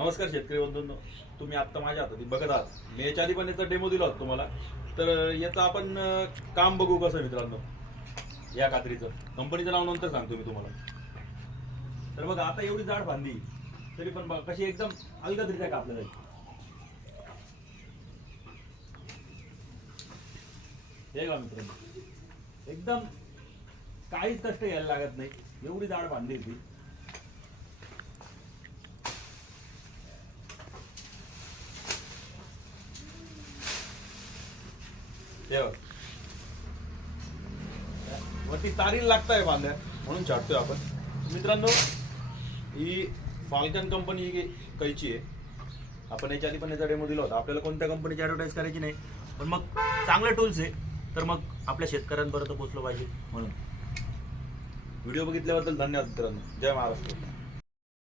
नमस्कार शेतकरी बंधूंनो, तुम्ही आत्ता माझ्या हातात बघत आहात. मी याच्या आधी पण याचा डेमो दिला होता तुम्हाला. तर याचं आपण काम बघू कसं मित्रांनो. या कात्रीचं कंपनीचं नाव नंतर सांगतो मी तुम्हाला. तर बघा आता एवढी जाड फांदी तरी पण बघा कशी एकदम अलगदरीत्या कापल्या जाईल. हे का मित्रांनो, एकदम काहीच कष्ट घ्यायला लागत नाही. एवढी जाड फांदी होती. वरती तारीला लागताय फांद्या म्हणून छाटतोय आपण. मित्रांनो, ही फाल्कन कंपनी कैची आहे. आपण याच्या आधी पण याचा डेमो दिला होता. आपल्याला कोणत्या कंपनीची ऍडव्हर्टाईज करायची नाही, पण मग चांगले टूल्स आहे तर मग आपल्या शेतकऱ्यांपर्यंत पोहोचलो पाहिजे म्हणून. व्हिडिओ बघितल्याबद्दल धन्यवाद मित्रांनो. जय महाराष्ट्र.